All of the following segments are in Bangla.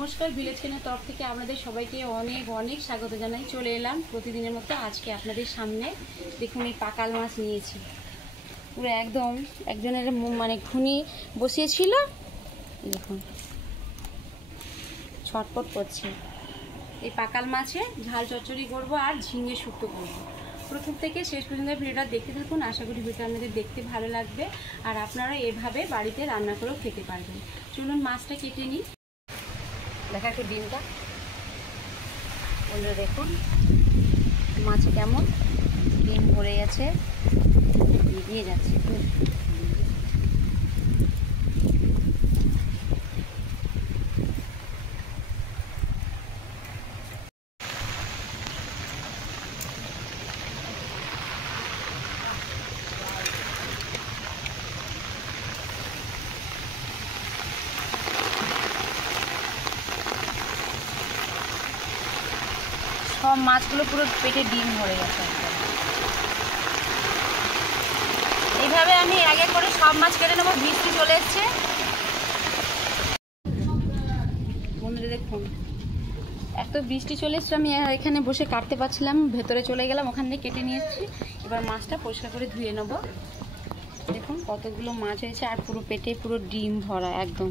নমস্কার, ভিলেজ কিচেনের তরফ থেকে আপনাদের সবাইকে অনেক অনেক স্বাগত জানাই। চলে এলাম প্রতিদিনের মতো আজকে আপনাদের সামনে। দেখুন এই পাকাল মাছ নিয়েছি, পুরো একদম একজনের মানে খুনি বসিয়েছিল, দেখুন ছটপট করছে। এই পাকাল মাছে ঝাল চচ্চড়ি করবো আর ঝিঙে শুক্তো করবো। প্রথম থেকে শেষ পর্যন্ত ভিডিওটা দেখতে থাকুন, আশা করি ভিডিওটা আপনাদের দেখতে ভালো লাগবে আর আপনারা এভাবে বাড়িতে রান্না করেও খেতে পারবেন। চলুন মাছটা কেটে নিই। দেখা একটু ডিমটা বন্ধুরা, দেখুন মাছে কেমন ডিম ভরে গেছে, দিয়ে যাচ্ছে। সব মাছগুলো পুরো পেটে ডিম ভরে গেছে একদম। এইভাবে আমি আগে করে সব মাছ কেটে নেবো। বৃষ্টি চলে এসছে বন্ধুরা, দেখুন এত বৃষ্টি চলে এসছে, আমি এখানে বসে কাটতে পারছিলাম, ভেতরে চলে গেলাম, ওখান থেকে কেটে নিয়ে এসেছি। এবার মাছটা পরিষ্কার করে ধুয়ে নেবো। দেখুন কতগুলো মাছ হয়েছে আর পুরো পেটে পুরো ডিম ভরা একদম।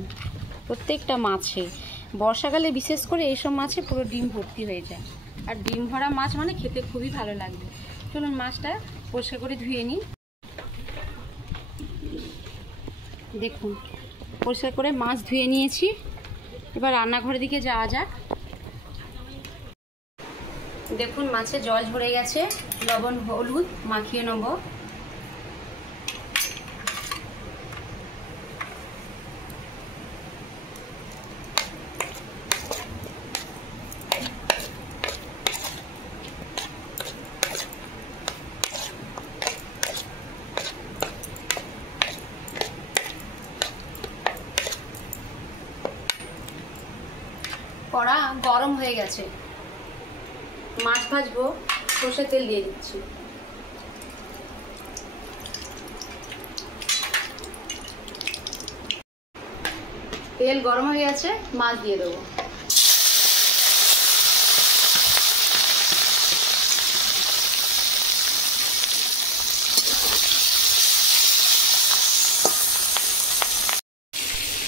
প্রত্যেকটা মাছে বর্ষাকালে বিশেষ করে এইসব মাছে পুরো ডিম ভর্তি হয়ে যায়, আর ডিম ভরা মাছ মানে খেতে খুবই ভালো লাগবে। চলুন মাছটা পরিষ্কার করে ধুয়ে নিই। দেখুন পরিষ্কার করে মাছ ধুয়ে নিয়েছি, এবার রান্নাঘরের দিকে যাওয়া যাক। দেখুন মাছে জল ঝরে গেছে, লবণ হলুদ মাখিয়ে নেব। কড়া গরম হয়ে গেছে, মাছ ভাজবো, সরষের তেল দিয়ে দিচ্ছি। তেল গরম হয়ে গেছে, মাছ দিয়ে দেবো।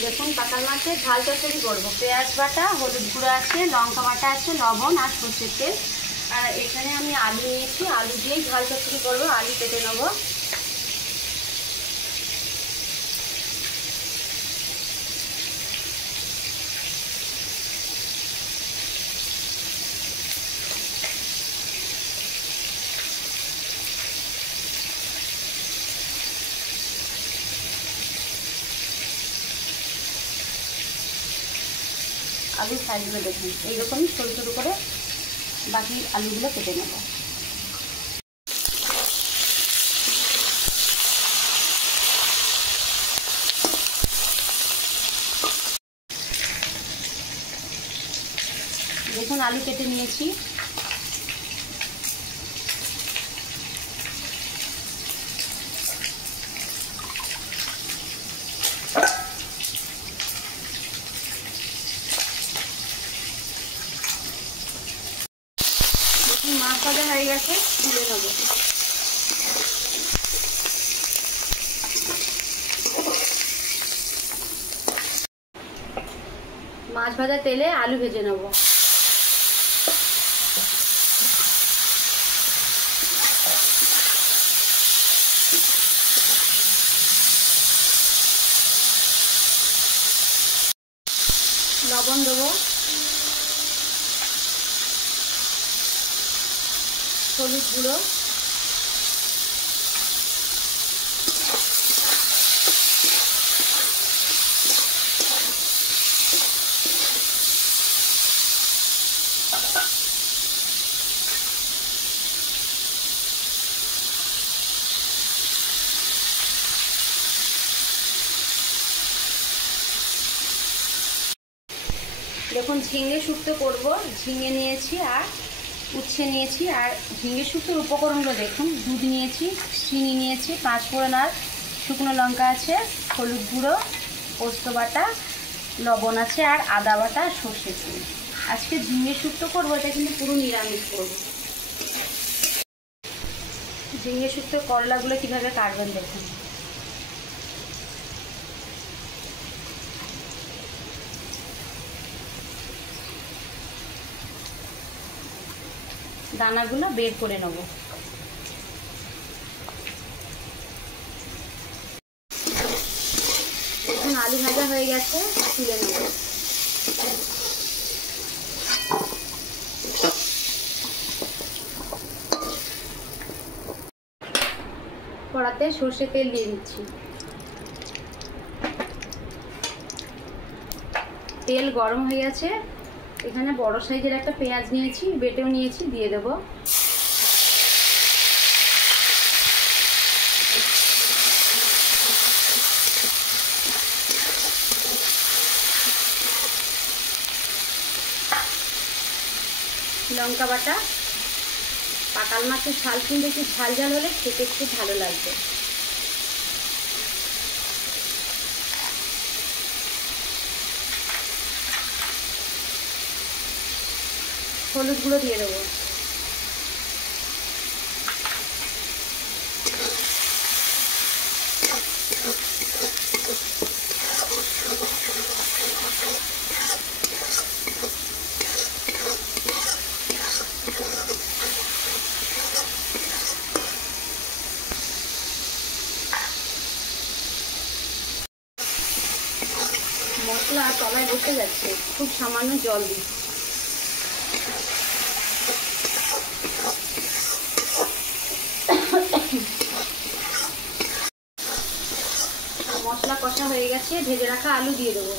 দেখুন পাকাল মাছের ঝাল চচ্চড়ি করবো। পেঁয়াজ বাটা, হলুদ গুঁড়ো আছে, লঙ্কা বাটা আছে, লবণ আর সরষের তেল। আর এখানে আমি আলু নিয়েছি, আলু দিয়েই ঝাল চচ্চড়ি করবো। আলু কেটে নেবো। আলুর সাইজগুলো দেখুন এইরকমই ছোটো ছোটো করে বাকি আলুগুলো কেটে নেব। দেখুন আলু কেটে নিয়েছি। মাছ ভাজা হয়ে গেছে, তুলে নেব। মাছ ভাজা তেলে আলু ভেজে নেব। লবণ দেবো, হলুদ গুঁড়ো, দেখুন ঝিঙে শুক্তো করবো। ঝিঙে নিয়েছি আর উচ্ছে নিয়েছি, আর ঝিঙে শুক্তোর উপকরণগুলো দেখুন। দুধ নিয়েছি, চিনি নিয়েছি, 5 ফোড়ন আর শুকনো লঙ্কা আছে, হলুদ গুঁড়ো, পোস্ত বাটা, লবণ আছে আর আদা বাটা আর সর্ষে তেল। আজকে ঝিঙে শুক্তো করবো, এটা কিন্তু পুরো নিরামিষ করবো। ঝিঙে শুক্তো করলাগুলো কিভাবে কাটবেন দেখুন। দানাগুলো বের করে নেব। এখন আলু ভাজা হয়ে গেছে, তুলে নেব। কড়াতে সর্ষে তেল দিয়ে দিচ্ছি। তেল গরম হয়ে গেছে, এখানে বড় সাইজের একটা পেঁয়াজ নিয়েছি, বেটেও নিয়েছি, দিয়ে দেব। লঙ্কা বাটা, পাকাল মাছের ঝাল কিন্তু একটু ঝাল ঝাল হলে খেতে খুব ভালো লাগবে। হলুদ গুঁড়ো দিয়ে দেবো। মশলা তলায় বসে যাচ্ছে, খুব সামান্য জল দিচ্ছি। মশলা কষা হয়ে গেছে, ভেজে রাখা আলু দিয়ে দেবো।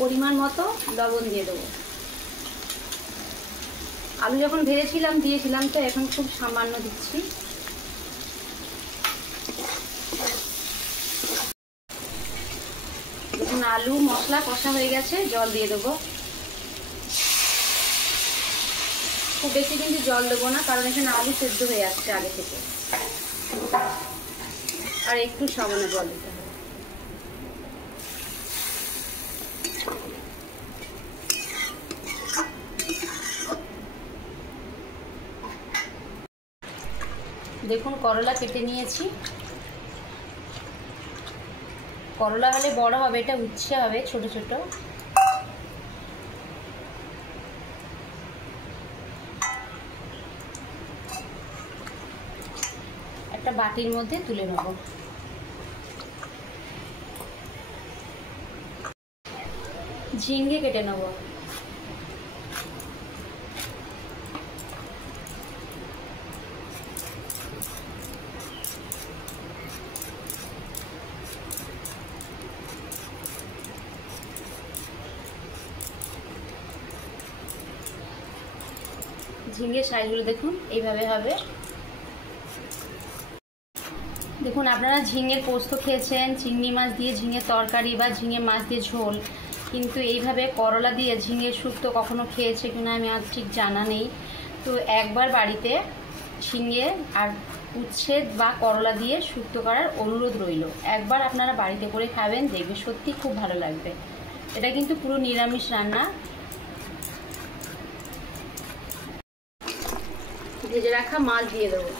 পরিমাণ মতো লবণ দিয়ে দেবো। আলু যখন ভেজেছিলাম দিয়েছিলাম, তো এখন খুব সামান্য দিচ্ছি। দেখুন আলু মশলা কষা হয়ে গেছে, জল দিয়ে দেবো। খুব বেশি কিন্তু জল দেবো না, কারণ এখানে আলু সেদ্ধ হয়ে আসছে আগে থেকে। আর একটু সামান্য জল দিতে হবে। দেখুন করলা কেটে নিয়েছি। করলা হলে বড় হবে, এটা উচ্ছে হবে ছোট ছোট। একটা বাটির মধ্যে তুলে নেব। ঝিঙ্গে কেটে নেব। ঝিঙ্গের সাইজগুলো দেখুন এইভাবে হবে। দেখুন আপনারা ঝিঙের পোস্ত খেয়েছেন, চিংড়ি মাছ দিয়ে ঝিঙের তরকারি বা ঝিঙে মাছ দিয়ে ঝোল, কিন্তু এইভাবে করলা দিয়ে ঝিঙের শুক্তো কখনো খেয়েছে কিনা আমি আর ঠিক জানা নেই। তো একবার বাড়িতে ঝিঙে আর উচ্ছে বা করলা দিয়ে শুক্তো করার অনুরোধ রইল। একবার আপনারা বাড়িতে করে খাবেন, দেখবে সত্যি খুব ভালো লাগবে। এটা কিন্তু পুরো নিরামিষ রান্না। ভেজে রাখা মাছ দিয়ে দেবো।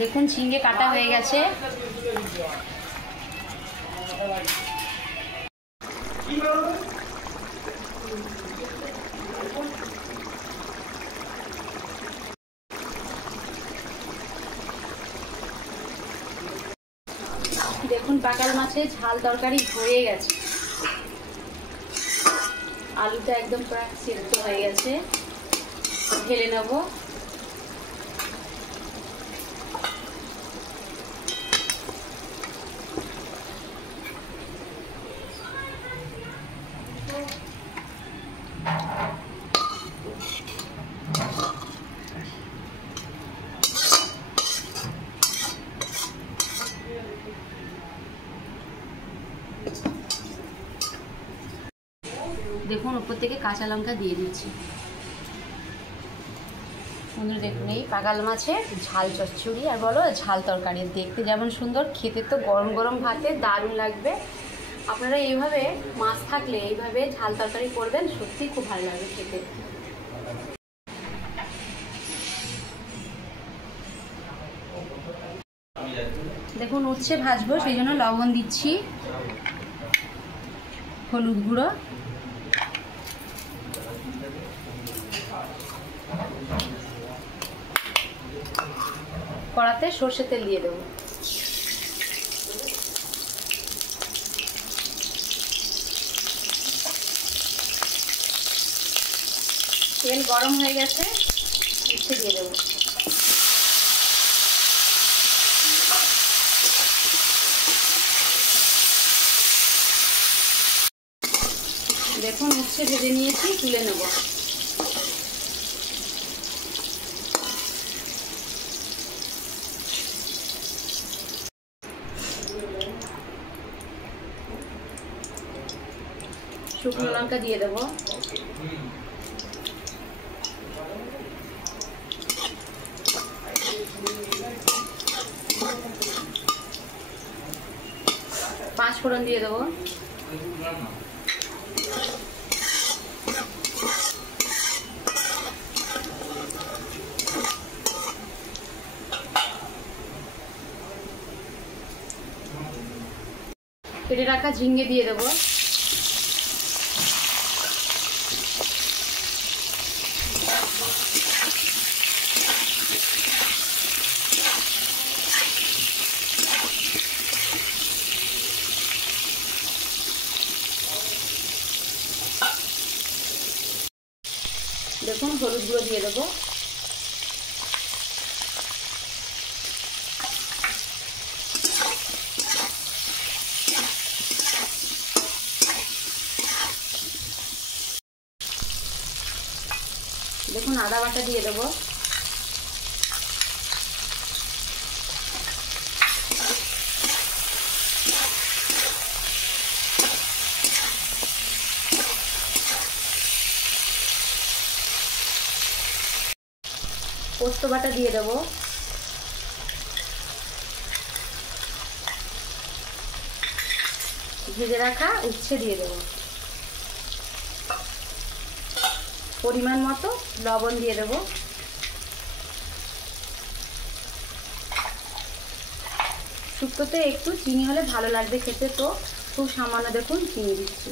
দেখুন ঝিঙে কাটা হয়ে গেছে। দেখুন পাকাল মাছের ঝাল তরকারি হয়ে গেছে। আলুটা একদম প্রায় সিদ্ধ হয়ে গেছে, ঢেলে নেব। দেখুন উপর থেকে কাঁচা লঙ্কা দিয়ে দিচ্ছি। বন্ধুরা দেখুন এই পাগাল মাছের ঝাল চচ্চড়ি আর বলো ঝাল তরকারি, দেখতে যেমন সুন্দর, খেতে তো গরম গরম ভাতে দারুণ লাগবে। আপনারা এইভাবে মাছ থাকলে এইভাবে ঝাল তরকারি করবেন, সত্যিই খুব ভালো লাগবে খেতে। দেখুন উচ্ছে ভাজবো, সেই জন্য লবণ দিচ্ছি, হলুদ গুঁড়ো, কড়াতে সর্ষের তেল দিয়ে দেবো। তেল গরম হয়ে গেছে, উচ্ছে দিয়ে দেবো। দেখুন উচ্ছে ভেজে নিয়েছি, তুলে নেব। শুকনো লঙ্কা দিয়ে দেব, পাঁচ ফোড়ন দিয়ে দেবো, কেটে রাখা ঝিঙে দিয়ে দেবো, দেখুন হলুদ গুঁড়ো দিয়ে দেবো, দেখুন আদা বাটা দিয়ে দেবো, পোস্ত বাটা দিয়ে দেবো, ভেজে রাখা উচ্ছে দিয়ে দেবো, পরিমাণ মতো লবণ দিয়ে দেবো, শুক্তোতে একটু চিনি হলে ভালো লাগবে খেতে, তো খুব সামান্য দেখুন চিনি দিচ্ছি।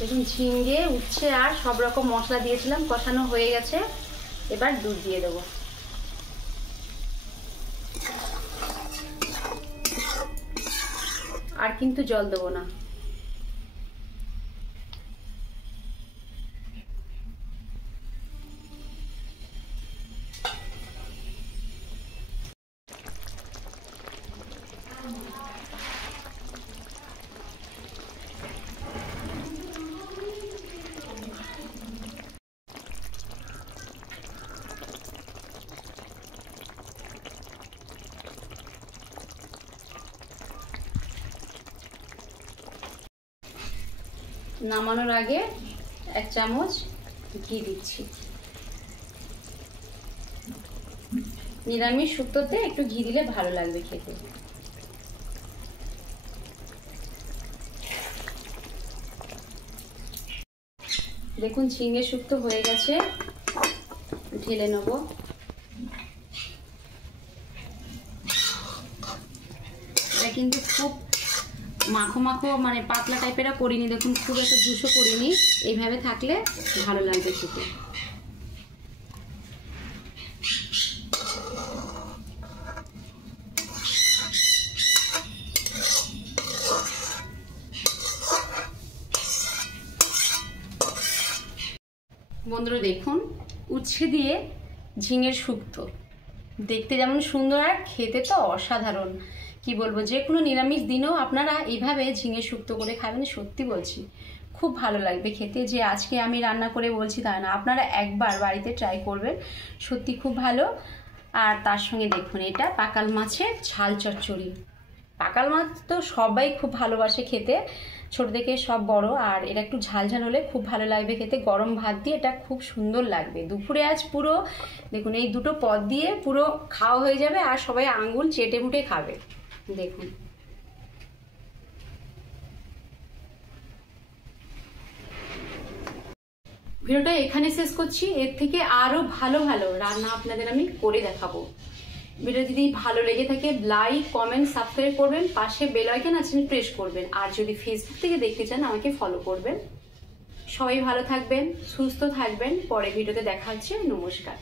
দেখুন ঝিঙে উচ্ছে আর সব রকম মশলা দিয়েছিলাম, কষানো হয়ে গেছে, এবার দুধ দিয়ে দেবো। আর কিন্তু জল দেবো না। নামানোর আগে 1 চামচ ঘি দিচ্ছি। নিরামিষ শুক্তোতে একটু ঘি দিলে ভালো লাগবে খেতে। দেখুন ঝিঙে শুক্তো হয়ে গেছে, ঢেলে নেব। এটা কিন্তু খুব মাখো মাখো মানে পাতলা টাইপের করিনি, দেখুন খুব একটা জুসও করিনি, এইভাবে থাকলে ভালো লাগবে খেতে। বন্ধুরা দেখুন উচ্ছে দিয়ে ঝিঙের শুক্তো, দেখতে যেমন সুন্দর আর খেতে তো অসাধারণ। কি বলবো, যে কোনো নিরামিষ দিনেও আপনারা এইভাবে ঝিঙে শুক্তো করে খাবেন, সত্যি বলছি খুব ভালো লাগবে খেতে। যে আজকে আমি রান্না করে বলছি তা না, আপনারা একবার বাড়িতে ট্রাই করবেন, সত্যি খুব ভালো। আর তার সঙ্গে দেখুন এটা পাকাল মাছের ঝাল চচ্চড়ি। পাকাল মাছ তো সবাই খুব ভালোবাসে খেতে, ছোট থেকে সব বড়। আর এটা একটু ঝাল ঝাল হলে খুব ভালো লাগবে খেতে, গরম ভাত দিয়ে এটা খুব সুন্দর লাগবে। দুপুরে আজ পুরো দেখুন এই দুটো পদ দিয়ে পুরো খাওয়া হয়ে যাবে, আর সবাই আঙ্গুল চেটে মুটে খাবে। দেখুন ভিডিওটা এখানে শেষ করছি। এর থেকে আরো ভালো ভালো রান্না আপনাদের আমি করে দেখাবো। ভিডিও যদি ভালো লেগে থাকে লাইক কমেন্ট সাবস্ক্রাইব করবেন, পাশে বেল আইকন আছে প্রেস করবেন। আর যদি ফেসবুক থেকে দেখতে চান আমাকে ফলো করবেন। সবাই ভালো থাকবেন, সুস্থ থাকবেন। পরে ভিডিওতে দেখা হচ্ছে। নমস্কার।